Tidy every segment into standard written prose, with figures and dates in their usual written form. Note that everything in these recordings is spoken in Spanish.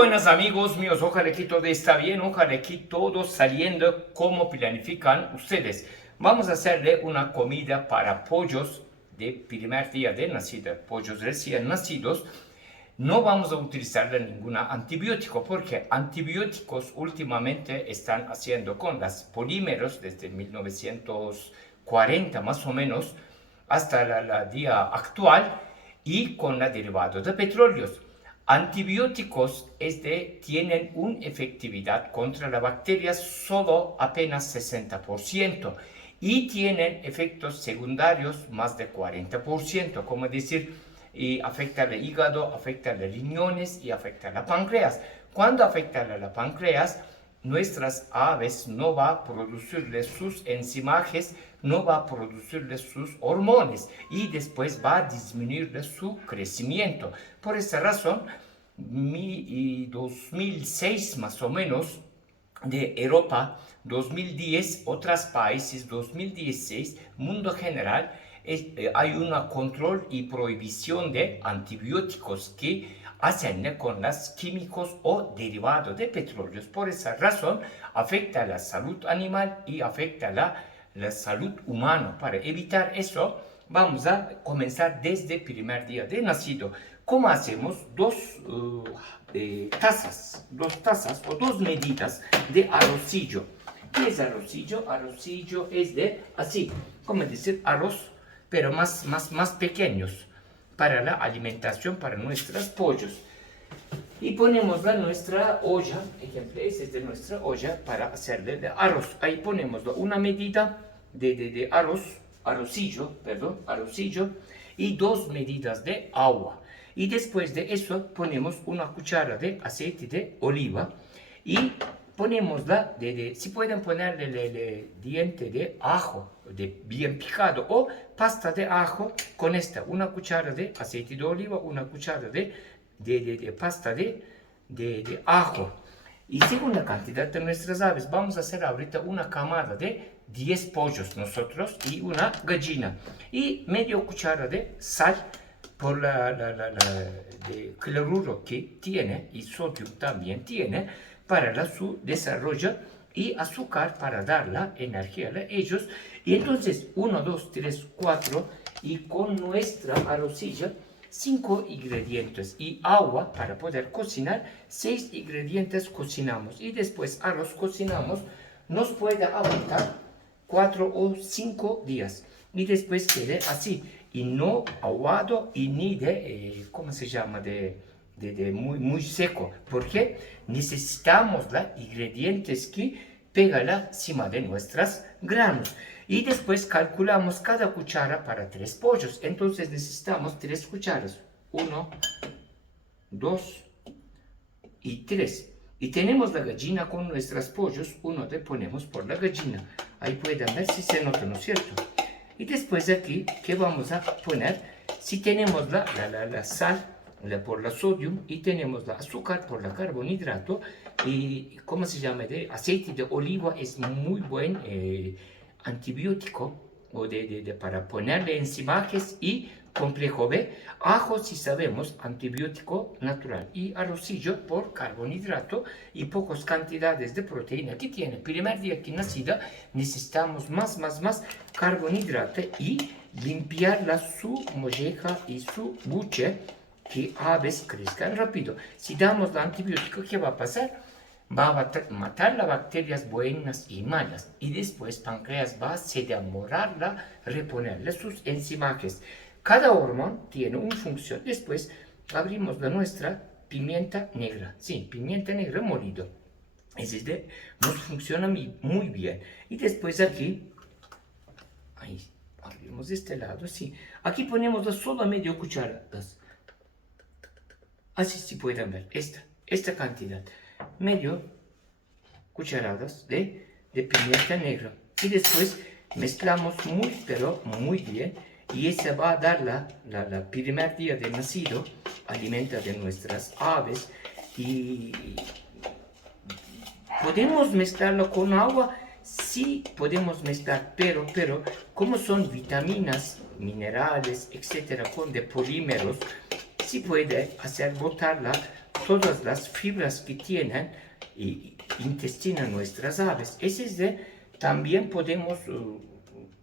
buenas amigos míos, ojalá que todo está bien, ojalá que todo saliendo como planifican ustedes. Vamos a hacerle una comida para pollos de primer día de nacida, pollos recién nacidos. No vamos a utilizar ningún antibiótico porque antibióticos últimamente están haciendo con los polímeros desde 1940 más o menos hasta la día actual y con la derivado de petróleos. Antibióticos tienen una efectividad contra la bacteria solo apenas 60% y tienen efectos secundarios más de 40%, como decir, y afecta al hígado, afecta a los riñones y afecta a la páncreas. Cuando afecta a la páncreas, nuestras aves no va a producirle sus enzimajes, no va a producirle sus hormonas y después va a disminuir su crecimiento. Por esta razón, 2006 más o menos de Europa, 2010 otros países, 2016 mundo general, hay un control y prohibición de antibióticos que hacen con los químicos o derivados de petróleos. Por esa razón afecta a la salud animal y afecta a la salud humana. Para evitar eso, vamos a comenzar desde el primer día de nacido. ¿Cómo hacemos? Dos tazas o dos medidas de arrocillo. ¿Qué es arrocillo? Arrocillo es de así, como decir arroz, pero más pequeños para la alimentación para nuestros pollos. Y ponemos nuestra olla, ejemplo, esta es de nuestra olla para hacerle de arroz. Ahí ponemos una medida de arrocillo, y 2 medidas de agua. Y después de eso ponemos una cuchara de aceite de oliva y ponemos si pueden ponerle diente de ajo bien picado o pasta de ajo con una cuchara de aceite de oliva, una cuchara de pasta de ajo. Y según la cantidad de nuestras aves, vamos a hacer ahorita una camada de 10 pollos nosotros y una gallina. Y medio cuchara de sal por de cloruro que tiene y sodio también tiene para su desarrollo y azúcar para dar la energía a ellos. Y entonces 1, 2, 3, 4 y con nuestra arrocilla 5 ingredientes y agua para poder cocinar, 6 ingredientes cocinamos y después arroz cocinamos, nos puede aguantar 4 o 5 días y después quede así y no aguado y ni de, ¿cómo se llama? Muy seco, porque necesitamos los ingredientes que pegan encima de nuestras granos. Y después calculamos cada cuchara para 3 pollos. Entonces necesitamos 3 cucharas. 1, 2 y 3. Y tenemos la gallina con nuestros pollos. Uno le ponemos por la gallina. Ahí pueden ver si se nota, ¿no es cierto? Y después aquí, ¿qué vamos a poner? Si tenemos la sal por la sodio y tenemos la azúcar por la carbohidrato y, ¿cómo se llama? De aceite de oliva es muy buen antibiótico o para ponerle enzimajes y complejo B. Ajo, si sabemos, antibiótico natural. Y arrocillo por carbohidrato y pocas cantidades de proteína que tiene. Primer día que nacida necesitamos más carbohidrato y limpiar su molleja y su buche que aves crezcan rápido. Si damos el antibiótico, ¿qué va a pasar? Va a matar las bacterias buenas y malas y después páncreas va a demorarla, reponerle sus enzimajes. Cada hormón tiene una función. Después abrimos nuestra pimienta negra. Sí, pimienta negra molido. Nos funciona muy bien. Y después aquí, ahí, abrimos de este lado, sí. Aquí ponemos solo medio cuchara. Así si pueden ver, esta cantidad. Medio cucharadas de pimienta negra y después mezclamos pero muy bien y esa va a dar la primer día de nacido, alimenta de nuestras aves y podemos mezclarlo con agua, sí podemos mezclar, pero como son vitaminas, minerales, etcétera, con polímeros, se puede hacer botar todas las fibras que tienen intestino nuestras aves. También podemos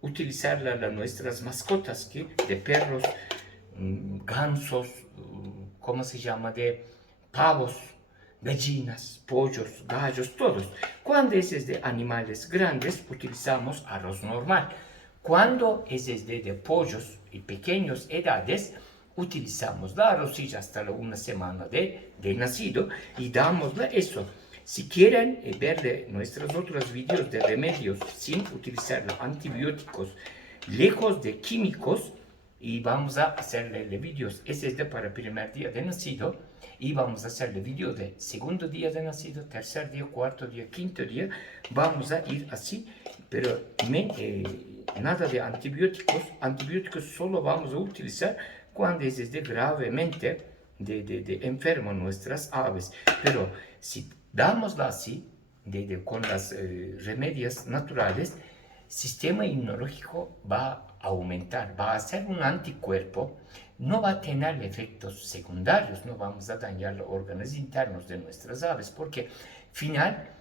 utilizar nuestras mascotas, de perros, gansos, ¿cómo se llama? De pavos, gallinas, pollos, gallos, todos. Cuando es de animales grandes, utilizamos arroz normal. Cuando es de pollos y pequeñas edades, utilizamos la arrocilla hasta una semana de nacido y damosle eso. Si quieren ver nuestros otros videos de remedios sin utilizar antibióticos, lejos de químicos, y vamos a hacerle vídeos, ese es para el primer día de nacido, y vamos a hacerle vídeo de segundo día de nacido, tercer día, cuarto día, quinto día, vamos a ir así, pero nada de antibióticos solo vamos a utilizar cuando es gravemente de enfermo nuestras aves, pero si damosla así, con las remedios naturales, sistema inmunológico va a aumentar, va a ser un anticuerpo, no va a tener efectos secundarios, no vamos a dañar los órganos internos de nuestras aves, porque final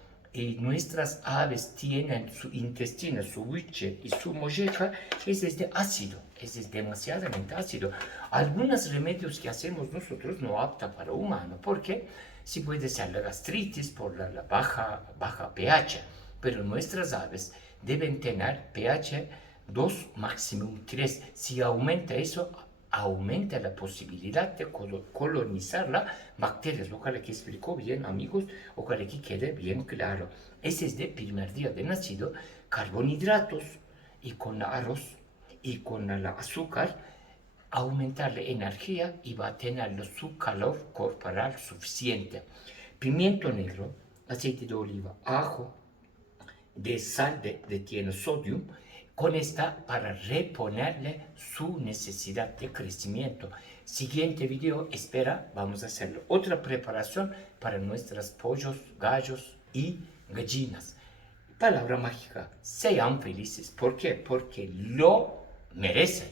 nuestras aves tienen su intestino, su buche y su molleja, es de ácido, es demasiadamente ácido. Algunos remedios que hacemos nosotros no apta para humano, porque sí puede ser la gastritis por la baja pH, pero nuestras aves deben tener pH 2, máximo 3. Si aumenta eso, aumenta la posibilidad de colonizar las bacterias. Ojalá que explicó bien, amigos, ojalá que quede bien claro. Ese es de primer día de nacido, carbohidratos y con arroz y con el azúcar, aumentar la energía y va a tener su calor corporal suficiente. Pimiento negro, aceite de oliva, ajo, de sal tiene sodio, con esta para reponerle su necesidad de crecimiento. Siguiente video, espera, vamos a hacer otra preparación para nuestros pollos, gallos y gallinas. Palabra mágica, sean felices. ¿Por qué? Porque lo merecen.